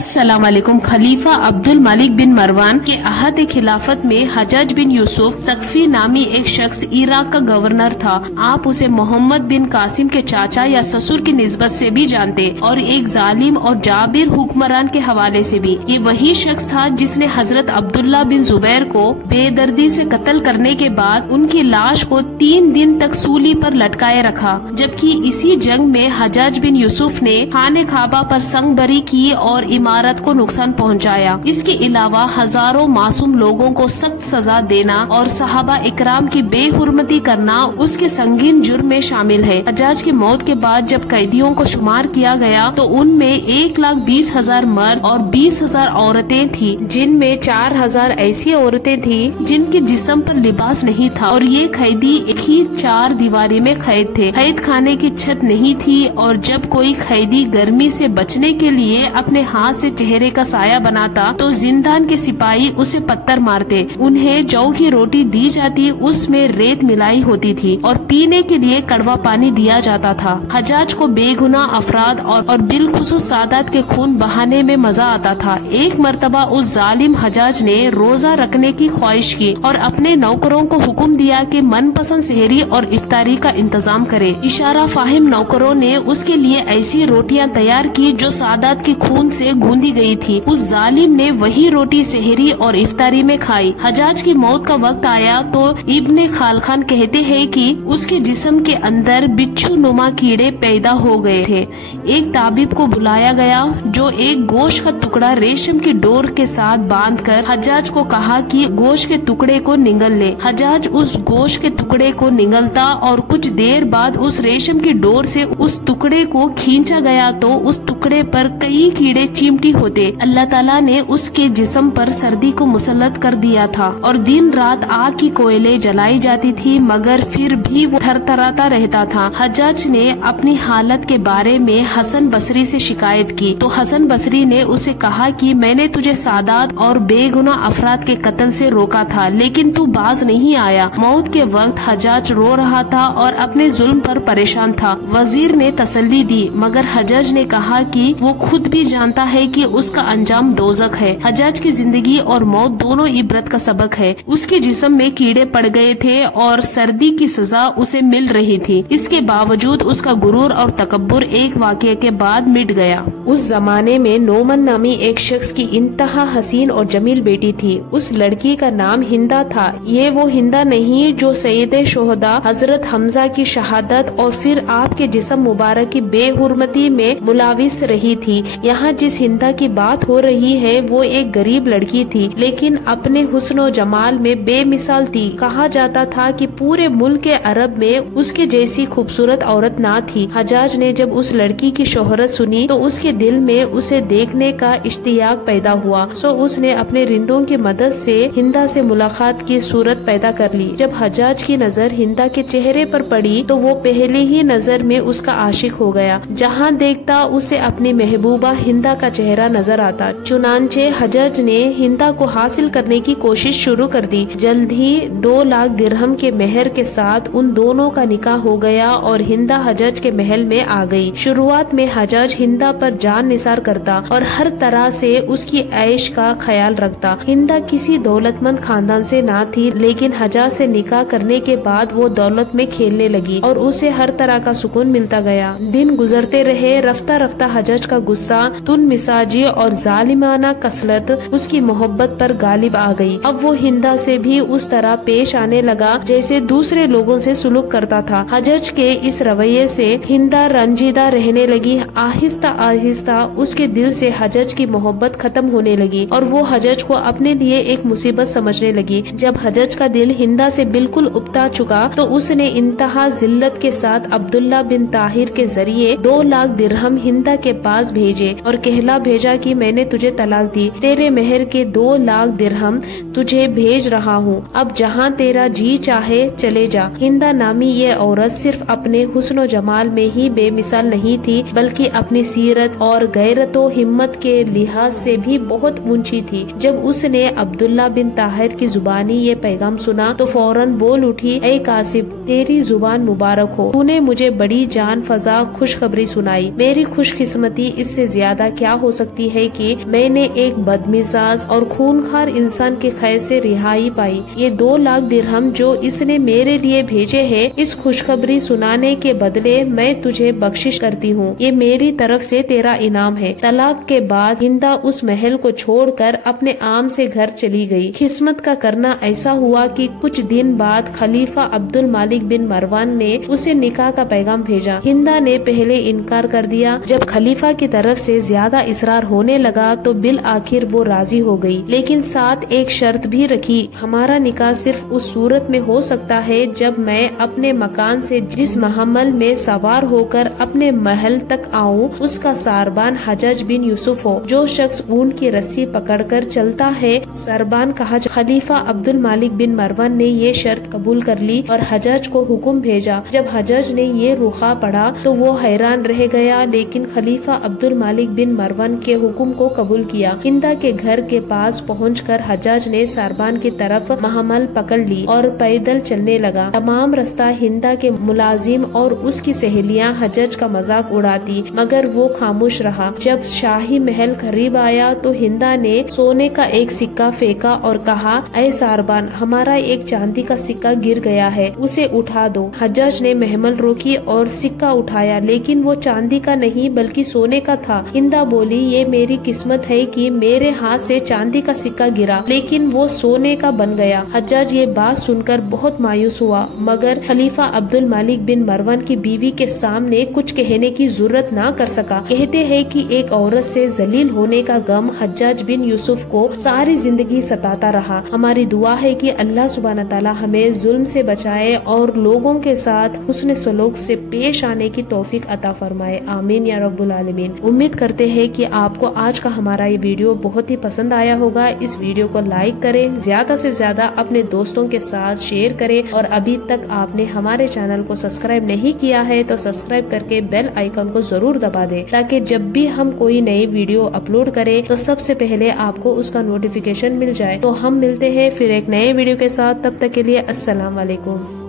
السلام علیکم۔ خلیفہ عبد الملک بن مروان کے عہد خلافت میں حجاج بن یوسف ثقفی نامی ایک شخص عراق کا گورنر تھا۔ آپ اسے محمد بن قاسم کے چاچا یا سسر کی نسبت سے بھی جانتے اور ایک ظالم اور جابر حکمران کے حوالے سے بھی۔ یہ وہی شخص تھا جس نے حضرت عبداللہ بن زبیر کو بے دردی سے قتل کرنے کے بعد ان کی لاش کو 3 دن تک سولی پر لٹکائے رکھا، جبکہ اسی جنگ میں حجاج بن یوسف نے خانہ کعبہ پر سنگ بری کی اور عمارت کو نقصان پہنچایا۔ اس کے علاوہ ہزاروں معصوم لوگوں کو سخت سزا دینا اور صحابہ اکرام کی بے حرمتی کرنا اس کے سنگین جرم میں شامل ہے۔ حجاج کی موت کے بعد جب قیدیوں کو شمار کیا گیا تو ان میں 1,20,000 مرد اور 20,000 عورتیں تھیں، جن میں 4,000 ایسی عورتیں تھیں جن کے جسم پر لباس نہیں تھا، اور یہ قیدی ایک ہی 4 دیواری میں قید تھے۔ قید خانے کی چھت نہیں تھی، اور جب کوئی قیدی گرمی سے بچنے کے لیے اپنے ہاتھ سے چہرے کا سایہ بناتا تو زندان کے سپاہی اسے پتھر مارتے۔ انہیں جو کی روٹی دی جاتی اس میں ریت ملائی ہوتی تھی اور پینے کے لیے کڑوا پانی دیا جاتا تھا۔ حجاج کو بے گناہ افراد اور بالخصوص سادات کے خون بہانے میں مزہ آتا تھا۔ ایک مرتبہ اس ظالم حجاج نے روزہ رکھنے کی خواہش کی اور اپنے نوکروں کو حکم دیا کہ من پسند سحری اور افطاری کا انتظام کرے۔ اشارہ فاہم نوکروں نے اس کے لیے ایسی روٹیاں تیار کی جو سادات کے خون سے گوندی گئی تھی۔ اس ظالم نے وہی روٹی سحری اور افطاری میں کھائی۔ حجاج کی موت کا وقت آیا تو ابن خالخان کہتے ہیں کہ اس کے جسم کے اندر بچھو نما کیڑے پیدا ہو گئے تھے۔ ایک طبیب کو بلایا گیا جو ایک گوشت کا ٹکڑا ریشم کی ڈور کے ساتھ باندھ کر حجاج کو کہا کہ گوشت کے ٹکڑے کو نگل لے۔ حجاج اس گوشت کے ٹکڑے کو نگلتا اور کچھ دیر بعد اس ریشم کی ڈور سے اس ٹکڑے کو کھینچا گیا تو اس ٹکڑے پر کئی کیڑے چیمٹی ہوتے۔ اللہ تعالیٰ نے اس کے جسم پر سردی کو مسلط کر دیا تھا اور دن رات آگ کی کوئلے جلائی جاتی تھی، مگر پھر بھی وہ تھر تھراتا رہتا تھا۔ حجاج نے اپنی حالت کے بارے میں حسن بصری سے شکایت کی تو حسن بصری نے اسے کہا کہ میں نے تجھے سادات اور بے گناہ افراد کے قتل سے روکا تھا، لیکن تو باز نہیں آیا۔ موت کے وقت حجاج رو رہا تھا اور اپنے ظلم پر پریشان تھا۔ وزیر نے تسلی دی، مگر حجاج نے کہا کہ وہ خود بھی جانتا ہے کہ اس کا انجام دوزخ ہے۔ حجاج کی زندگی اور موت دونوں عبرت کا سبق ہے۔ اس کے جسم میں کیڑے پڑ گئے تھے اور سردی کی سزا اسے مل رہی تھی، اس کے باوجود اس کا غرور اور تکبر ایک واقعے کے بعد مٹ گیا۔ اس زمانے میں نومن نامی ایک شخص کی انتہا حسین اور جمیل بیٹی تھی۔ اس لڑکی کا نام ہندا تھا۔ یہ وہ ہندا نہیں جو سید شہداء حضرت حمزہ کی شہادت اور پھر آپ کے جسم مبارک کی بے حرمتی میں ملوث رہی تھی۔ یہاں جس ہندا کی بات ہو رہی ہے وہ ایک غریب لڑکی تھی، لیکن اپنے حسن و جمال میں بے مثال تھی۔ کہا جاتا تھا کہ پورے ملک عرب میں اس کے جیسی خوبصورت عورت نہ تھی۔ حجاج نے جب اس لڑکی کی شہرت سنی تو اس کے دل میں اسے دیکھنے کا اشتیاق پیدا ہوا، سو اس نے اپنے رندوں کی مدد سے ہندا سے ملاقات کی صورت پیدا کر لی۔ جب حجاج کی نظر ہندا کے چہرے پر پڑی تو وہ پہلے ہی نظر میں اس کا عاشق ہو گیا۔ جہاں دیکھتا اسے اپنی محبوبہ ہندا کا چہرہ نظر آتا۔ چنانچہ حجاج نے ہندا کو حاصل کرنے کی کوشش شروع کر دی۔ جلد ہی 2 لاکھ درہم کے مہر کے ساتھ ان دونوں کا نکاح ہو گیا اور ہندا حجاج کے محل میں آ گئی۔ شروعات میں حجاج ہندا پر جان نثار کرتا اور ہر طرح سے اس کی عیش کا خیال رکھتا۔ ہندا کسی دولت مند خاندان سے نہ تھی، لیکن حجاج سے نکاح کرنے کے بعد وہ دولت میں کھیلنے لگی اور اسے ہر طرح کا سکون ملتا گیا۔ دن گزرتے رہے، رفتہ رفتہ حجاج کا غصہ، تن مزاجی اور ظالمانہ کسلت اس کی محبت پر غالب آ گئی۔ اب وہ ہندا سے بھی اس طرح پیش آنے لگا جیسے دوسرے لوگوں سے سلوک کرتا تھا۔ حجاج کے اس رویے سے ہندا رنجیدہ رہنے لگی۔ آہستہ آہستہ اس کے دل سے حجاج کی محبت ختم ہونے لگی اور وہ حجاج کو اپنے لیے ایک مصیبت سمجھنے لگی۔ جب حجاج کا دل ہندا سے بالکل اکتا چکا تو اس نے انتہا ذلت کے ساتھ عبداللہ بن طاہر کے ذریعے 2 لاکھ درہم ہندا کے پاس بھیجے اور کہلا بھیجا کہ میں نے تجھے طلاق دی، تیرے مہر کے 2 لاکھ درہم تجھے بھیج رہا ہوں، اب جہاں تیرا جی چاہے چلے جا۔ ہندا نامی یہ عورت صرف اپنے حسن و جمال میں ہی بے مثال نہیں تھی، بلکہ اپنی سیرت اور غیرت و ہمت کے لحاظ سے بھی بہت اونچی تھی۔ جب اس نے عبداللہ بن طاہر کی زبانی یہ پیغام سنا تو فوراً بول اٹھی، اے قاسم، تیری زبان مبارک ہو، تو نے مجھے بڑی جان فزا خوشخبری سنائی۔ میری خوش قسمتی اس سے زیادہ کیا ہو ہو سکتی ہے کہ میں نے ایک بدمزاج اور خونخوار انسان کے قید سے رہائی پائی۔ یہ 2 لاکھ درہم جو اس نے میرے لیے بھیجے ہیں، اس خوشخبری سنانے کے بدلے میں تجھے بخشش کرتی ہوں۔ یہ میری طرف سے تیرا انعام ہے۔ طلاق کے بعد ہندا اس محل کو چھوڑ کر اپنے عام سے گھر چلی گئی۔ قسمت کا کرنا ایسا ہوا کہ کچھ دن بعد خلیفہ عبد الملک بن مروان نے اسے نکاح کا پیغام بھیجا۔ ہندا نے پہلے انکار کر دیا۔ جب خلیفہ کی طرف سے زیادہ اصرار ہونے لگا تو بالآخر وہ راضی ہو گئی، لیکن ساتھ ایک شرط بھی رکھی، ہمارا نکاح صرف اس صورت میں ہو سکتا ہے جب میں اپنے مکان سے جس محمل میں سوار ہو کر اپنے محل تک آؤں اس کا ساربان حجاج بن یوسف ہو۔ جو شخص اونٹ کی رسی پکڑ کر چلتا ہے سربان کہا۔ خلیفہ عبد الملک بن مروان نے یہ شرط قبول کر لی اور حجاج کو حکم بھیجا۔ جب حجاج نے یہ رخا پڑھا تو وہ حیران رہ گیا، لیکن خلیفہ عبد الملک بن مروان کے حکم کو قبول کیا۔ ہندا کے گھر کے پاس پہنچ کر حجاج نے ساربان کی طرف محمل پکڑ لی اور پیدل چلنے لگا۔ تمام رستہ ہندا کے ملازم اور اس کی سہیلیاں حجاج کا مذاق اڑاتی، مگر وہ خاموش رہا۔ جب شاہی محل قریب آیا تو ہندا نے سونے کا ایک سکہ پھینکا اور کہا، اے ساربان، ہمارا ایک چاندی کا سکہ گر گیا ہے، اسے اٹھا دو۔ حجاج نے محمل روکی اور سکہ اٹھایا، لیکن وہ چاندی کا نہیں بلکہ سونے کا تھا۔ ہندا بولی، یہ میری قسمت ہے کہ میرے ہاتھ سے چاندی کا سکہ گرا، لیکن وہ سونے کا بن گیا۔ حجاج یہ بات سن کر بہت مایوس ہوا، مگر خلیفہ عبد الملک بن مروان کی بیوی کے سامنے کچھ کہنے کی ضرورت نہ کر سکا۔ کہتے ہیں کہ ایک عورت سے ذلیل ہونے کا غم حجاج بن یوسف کو ساری زندگی ستاتا رہا۔ ہماری دعا ہے کہ اللہ سبحانہ تعالی ہمیں ظلم سے بچائے اور لوگوں کے ساتھ حسن سلوک سے پیش آنے کی توفیق عطا فرمائے، آمین یا رب العالمین۔ امید کرتے ہیں کہ آپ کو آج کا ہمارا یہ ویڈیو بہت ہی پسند آیا ہوگا۔ اس ویڈیو کو لائک کریں، زیادہ سے زیادہ اپنے دوستوں کے ساتھ شیئر کریں، اور ابھی تک آپ نے ہمارے چینل کو سبسکرائب نہیں کیا ہے تو سبسکرائب کر کے بیل آئیکن کو ضرور دبا دیں، تاکہ جب بھی ہم کوئی نئی ویڈیو اپلوڈ کریں تو سب سے پہلے آپ کو اس کا نوٹیفیکیشن مل جائے۔ تو ہم ملتے ہیں پھر ایک نئے ویڈیو کے ساتھ، تب تک کے لیے السلام علیکم۔